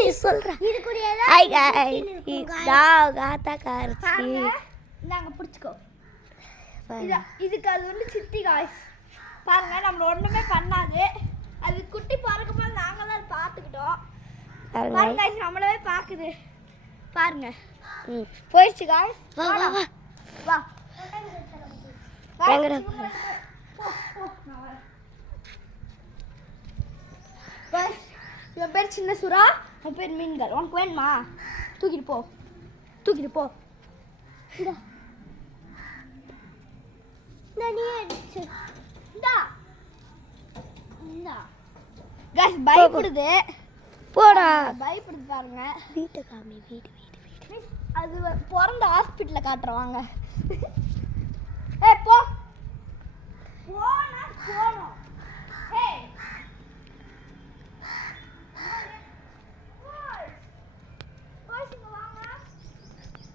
நீ சொல்ற இது கூட ஹாய் गाइस டாக் ஆத்தா கார்ச்சி நாங்க பிடிச்சுக்கோ இதுக்கு அது வந்து சித்தி गाइस பாருங்க நம்ம ஒண்ணுமே பண்ணாது அது குட்டி பறக்கும்போது நாங்க தான் பார்த்துக்கிட்டோம் பாருங்க गाइस நம்மளவே பாக்குது பாருங்க போயிடுச்சு गाइस வா வா வா வா எங்கடா பஸ் என் பேர் சின்ன சுறா என் பேர் மீன்கள் உனக்கு வேணுமா தூக்கிட்டு போ இதா गाइस பயப்படுது போடா பயப்படுது பாருங்க வீட்டை காமி வீடு அது பிறந்த ஹாஸ்பிட்டல்ல காட்டுறவாங்க ஏய் போ போணும் ஏய்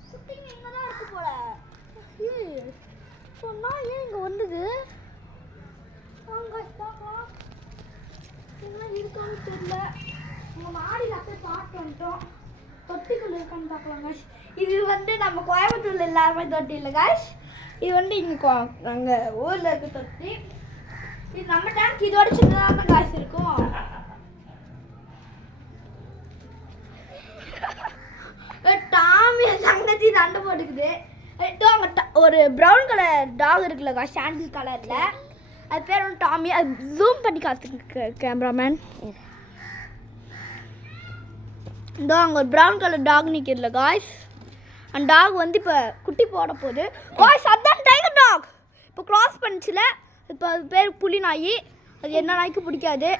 குட்டிங்க இங்க தான் இருக்கு போல சொன்னா ஏன் இங்க வந்தது வாங்க பாக்கலாம் என்ன இருக்கான்னு தெரியல உங்க மாடியில் அப்படியே பார்த்து வந்துட்டோம் தொட்டிக்குள்ள இருக்கான்னு பார்க்கலாம் guys இது வந்து நம்ம கோயம்புத்தூர்ல எல்லாருமே தொட்டி இல்லை guys இது வந்து இங்க அங்க ஊர்ல இருக்க தொட்டி இது நம்ம டேங்க் இதோட சின்னதாக guys இருக்கும் டாமி தங்கச்சி சண்டை போட்டுக்குது ஒரு ப்ரௌன் கலர் டாக் இருக்குல்ல guys சாண்டில் கலர்ல அது பேர் வந்து டாமி அது ஜூம் பண்ணி காத்துக்கு கேமராமேன் இதோ அங்கே ஒரு ப்ரௌன் கலர் டாக் நிற்கிறதுல காய்ஸ் அந்த டாக் வந்து இப்போ குட்டி போட போகுது காய்ஸ் அதான் டைகர் டாக் இப்போ க்ராஸ் பண்ணிச்சுல இப்போ அது பேர் புலி நாய் அது என்ன நாய்க்கு பிடிக்காது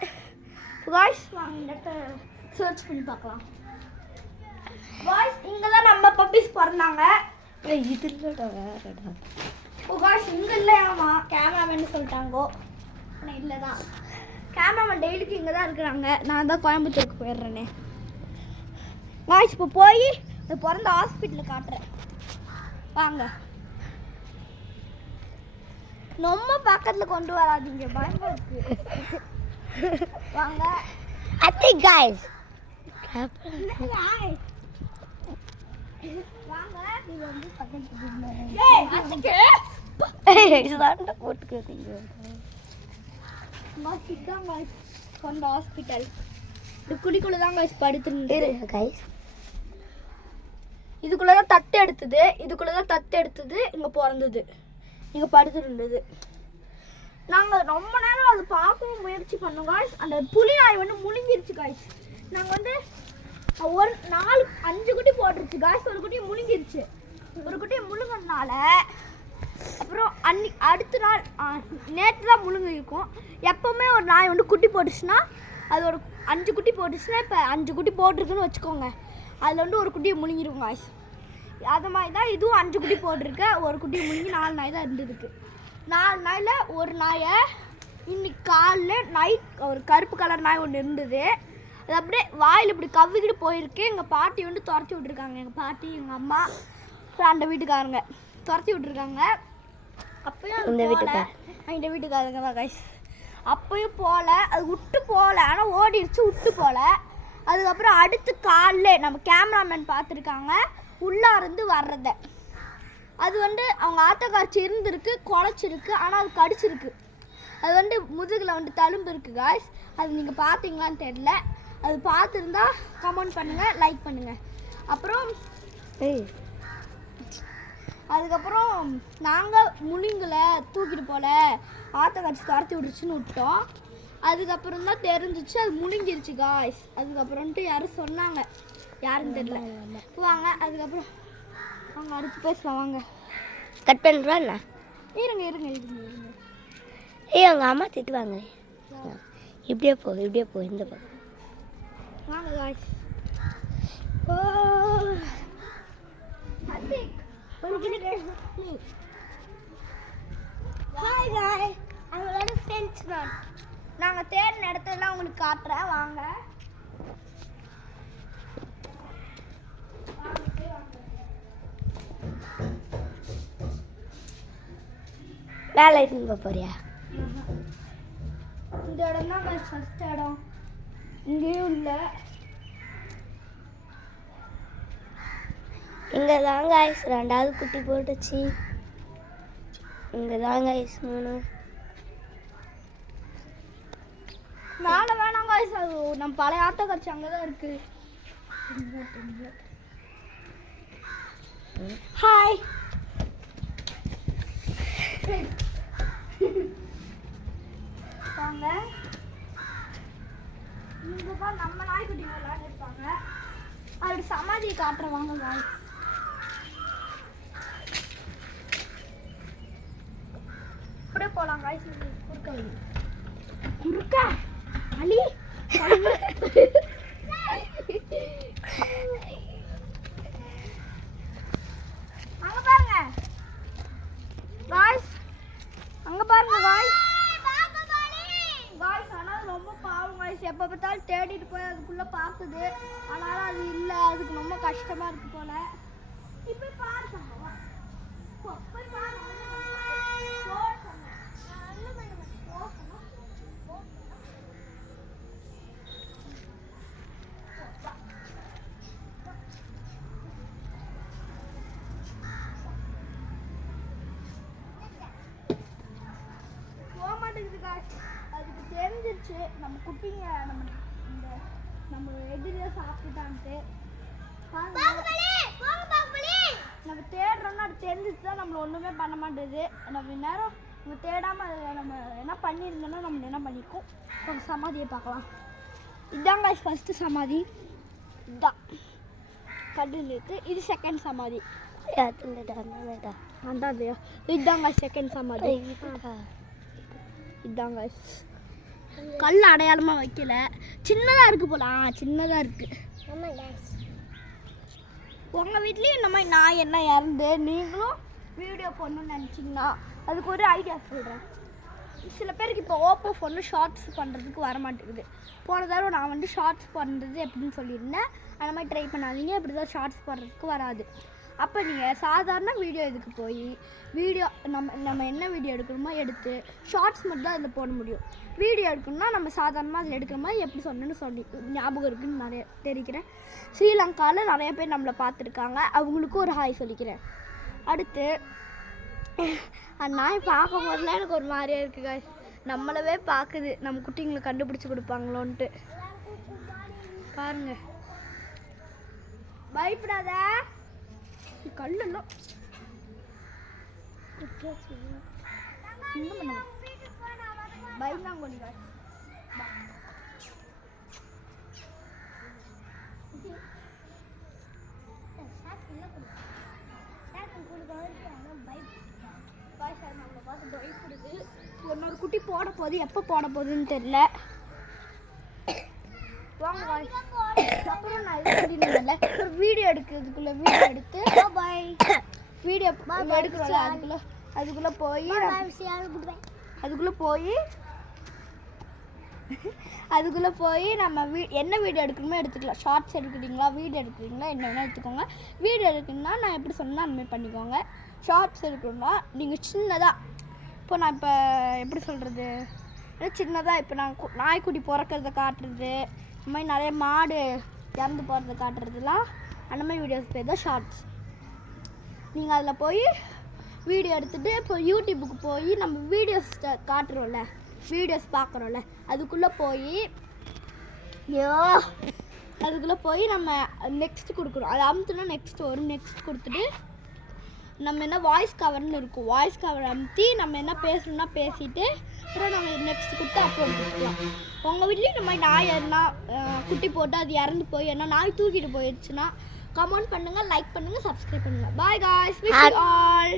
காய்ஸ் வாங்க இந்த இடத்த சர்ச் பண்ணி பார்க்கலாம் காய்ஸ் இங்கே தான் நம்ம பப்பீஸ் பிறந்தாங்க இது இல்லடா வேறடா ஓ காய்ஸ் இங்கே இல்லையாமா கேமராமேன் சொல்லிட்டாங்கோ ஆனால் இல்லை தான் கேமராமேன் டெய்லிக்கு இங்கே தான் இருக்கிறாங்க நான் தான் கோயம்புத்தூருக்கு போயிடுறேனே காய்ஸ் இப்போ போய் இந்த பிறந்த ஹாஸ்பிட்டலில் காட்டுறேன் வாங்க ரொம்ப பக்கத்தில் கொண்டு வராதீங்க பயமா இருக்கு வாங்க அத்தை गाइस வாங்க இது வந்து பக்கத்துல சண்டை போட்டுக்கிறீங்க பிறந்த ஹாஸ்பிட்டல் இது குடிக்குள்ள தான் guys படுத்துருந்து गाइस இதுக்குள்ள தான் தத்து எடுத்தது இங்க பிறந்தது இங்க படுத்துருந்தது நாங்க ரொம்ப நேரம் அது பார்க்கவும் முயற்சி பண்ணோம் guys அந்த புலி நாய் வந்து முழுங்கிருச்சு guys நாங்க வந்து ஒரு 5 குட்டி போட்டுருச்சு guys ஒரு குட்டி முழுங்கிருச்சு ஒரு குட்டி முழுங்கினால அப்புறம் அடுத்த நாள் நேற்று தான் முழுங்கிருக்கும் எப்பவுமே ஒரு நாய் வந்து குட்டி போட்டுச்சுன்னா அது ஒரு 5 குட்டி போட்டுச்சுன்னா இப்போ 5 குட்டி போட்டிருக்குன்னு வச்சுக்கோங்க அதில் வந்து ஒரு குட்டியை முழுங்கிடும் காய்ஸ் அது மாதிரி தான் இதுவும் 5 குட்டி போட்டிருக்கு ஒரு குட்டியை முழுங்கி 4 நாய் தான் இருந்துருக்கு 4 நாயில் ஒரு நாயை இன்னைக்கு காலையில் நைட் ஒரு கருப்பு கலர் நாய் ஒன்று இருந்தது அது அப்படியே வாயில் இப்படி கவ்விக்கிட்டு போயிருக்கு எங்கள் பாட்டி வந்து துரத்தி விட்ருக்காங்க எங்கள் பாட்டி எங்கள் அம்மா அந்த வீட்டுக்காரங்க துரத்தி விட்ருக்காங்க அப்பயும் இந்த வீட்டுக்காரங்க தான் கைஸ் அப்பயும் போகல அது விட்டு போகல ஆனால் ஓடிடுச்சு விட்டு போகல அதுக்கப்புறம் அடுத்து காலைல நம்ம கேமராமேன் பார்த்துருக்காங்க உள்ளே இருந்து வர்றத அது வந்து அவங்க ஆத்தக்காய்ச்சி இருந்திருக்கு குழச்சிருக்கு ஆனால் அது கடிச்சிருக்கு அது வந்து முதுகில் வந்து தழும்பு இருக்குது காய்ஸ் அது நீங்கள் பார்த்தீங்களான்னு தெரியல அது பார்த்துருந்தா கமெண்ட் பண்ணுங்கள் லைக் பண்ணுங்கள் அப்புறம் அதுக்கப்புறம் நாங்கள் முனிங்களை தூக்கிட்டு போகல ஆத்தக்காய்ச்சி துரத்தி விட்டுருச்சுன்னு விட்டோம் அதுக்கப்புறம் தான் தெரிஞ்சிச்சு அது முழுங்கிருச்சு காய்ஸ் அதுக்கப்புறம்ட்டு யாரும் சொன்னாங்க யாருன்னு தெரியல வாங்க அதுக்கப்புறம் வாங்க அடுத்து பேசலாம் வாங்க கட் பண்ணுறா என்ன இருங்க ஏய் அவங்க அம்மா திட்டுவாங்க இப்படியே போ இந்த பக்கம் வாங்க காய்ஸ் ஹாய் காய் அவங்களோட ஃப்ரெண்ட்ஸ் தான் நாங்கள் தேடின இடத்தெல்லாம் உங்களுக்கு காட்டுறேன் வாங்க வேலை எடுத்துன்னு போறியா இந்த இடம் தான் ஃபர்ஸ்ட் இடம் இங்கேயும் இல்லை இங்கே தான் காய்ஸ் 2வது குட்டி போட்டுச்சு. இங்கே தான் காய்ஸ் 3. மேலே வேணாம் காய்ஸ், அது நம்ம பழைய ஆட்டோ கட்சி அங்கே தான் இருக்கு. ஹாய் வாங்க. இங்கே தான் நம்ம நாய்க்குட்டி விளையாண்டுருப்பாங்க. அதோட சமாதியை காட்டுறேன் வாங்க காய்ஸ். அப்படியே போகலாம் காய்ஸ். குறுக்க அலி அங்க பாருங்க காய்ஸ், அங்க பாருங்க காய்ஸ். காய்ஸ் ஆனால் ரொம்ப பாவம் காய்ஸ், எப்போ பார்த்தாலும் தேடிட்டு போய் அதுக்குள்ள பார்க்குது. ஆனாலும் அது இல்லை, அதுக்கு ரொம்ப கஷ்டமா இருக்கு போல. இப்போ பாருங்க போய் பாருங்க. அதுக்கு தெரிஞ்சிருச்சு நம்ம குட்டிங்க நம்ம எதிரியா சாப்பிட்டுட்டான்ட்டு. நம்ம தேடுறோம்னா அது தெரிஞ்சிச்சு தான் நம்மள ஒன்றுமே பண்ண மாட்டேது. நம்ம நேரம் நம்ம தேடாமல் அதை நம்ம என்ன பண்ணியிருந்தோன்னா நம்ம என்ன பண்ணியிருக்கோம். கொஞ்சம் சமாதியை பார்க்கலாம். இதுதான் காய்ஸ் ஃபஸ்ட்டு சமாதி. இதுதான் கட்டில் இருக்கு. இது செகண்ட் சமாதி. அந்தாது இதுதாங்க செகண்ட் சமாதி. இதுதாங்க கல் அடையாளமாக வைக்கல, சின்னதாக இருக்குது போல. சின்னதாக இருக்குது. உங்கள் வீட்லேயும் இந்த மாதிரி நாய் என்ன இறந்து நீங்களும் வீடியோ போடணும்னு நினச்சிங்கன்னா அதுக்கு ஒரு ஐடியா சொல்கிறேன். சில பேருக்கு இப்போ ஓப்போ ஃபோனில் ஷார்ட்ஸ் பண்ணுறதுக்கு வர மாட்டேங்குது. போன தடவை நான் ஷார்ட்ஸ் பண்ணுறது எப்படின்னு சொல்லியிருந்தேன். அந்த மாதிரி ட்ரை பண்ணாதீங்க. இப்படி தான் ஷார்ட்ஸ் பண்ணுறதுக்கு வராது. அப்போ நீங்கள் சாதாரண வீடியோ இதுக்கு போய் வீடியோ நம்ம என்ன வீடியோ எடுக்கணுமோ எடுத்து ஷார்ட்ஸ் மட்டும் தான் அதில் போட முடியும். வீடியோ எடுக்கணும்னா நம்ம சாதாரணமாக அதில் எடுக்கிற மாதிரி எப்படி சொன்னேன்னு சொல்லி ஞாபகம் இருக்குதுன்னு நிறைய தெரிவிக்கிறேன். ஸ்ரீலங்காவில் நிறைய பேர் நம்மளை பார்த்துருக்காங்க, அவங்களுக்கும் ஒரு ஹாய் சொல்லிக்கிறேன். அடுத்து அந்த நாய் பார்க்கும் போதுலாம் எனக்கு ஒரு மாதிரியாக இருக்குது. நம்மளவே பார்க்குது, நம்ம குட்டிங்களை கண்டுபிடிச்சி கொடுப்பாங்களோன்ட்டு. பாருங்க, பயப்படாத. கல்லெல்லாம் பயந்தாங்கொல்லி பயப்படுது. இன்னொரு குட்டி போட போகுது, எப்போ போட போகுதுன்னு தெரியல. வாங்க அப்புறம் நான் இது ஒரு வீடியோ எடுக்கிறதுக்குள்ள வீடியோ எடுத்து வீடியோ எடுக்கிறோம்ல அதுக்குள்ளே போய் நம்ம என்ன வீடியோ எடுக்கணுமோ எடுத்துக்கலாம். ஷார்ட்ஸ் எடுக்கிறீங்களா, வீடியோ எடுக்கிறீங்களா, என்ன வேணால் எடுத்துக்கோங்க. வீடியோ எடுக்கணும்னா நான் எப்படி சொன்னால் அந்த மாதிரி பண்ணிக்கோங்க. ஷார்ட்ஸ் எடுக்கணும்னா நீங்கள் சின்னதாக, இப்போ நான் எப்படி சொல்கிறது, சின்னதாக இப்போ நான் நாய்க்குட்டி பிறக்கிறத காட்டுறது, இந்த மாதிரி நிறைய மாடு இறந்து போகிறத காட்டுறதுலாம் அந்த மாதிரி வீடியோஸ் பேர் தான் ஷார்ட்ஸ். நீங்கள் அதில் போய் வீடியோ எடுத்துகிட்டு இப்போ யூடியூப்புக்கு போய் நம்ம வீடியோஸ் காட்டுறோம்ல, வீடியோஸ் பார்க்குறோம்ல, அதுக்குள்ளே போய் நம்ம நெக்ஸ்ட் கொடுக்குறோம். அதை அமுத்துனா நெக்ஸ்ட் வரும். நெக்ஸ்ட் கொடுத்துட்டு நம்ம என்ன வாய்ஸ் கவர்னு இருக்கும், வாய்ஸ் கவர் அமுத்தி நம்ம என்ன பேசணும்னா பேசிட்டு அப்புறம் நம்ம நெக்ஸ்ட் கொடுத்து அப்லோட் கொடுக்கலாம். உங்கள் வீட்லேயும் இந்த மாதிரி நாய் எதுனா குட்டி போட்டு அது இறந்து போய் என்ன நாய் தூக்கிட்டு போயிடுச்சுன்னா கமெண்ட் பண்ணுங்கள், லைக் பண்ணுங்கள், சப்ஸ்கிரைப் பண்ணுங்கள். Bye guys, wish you all.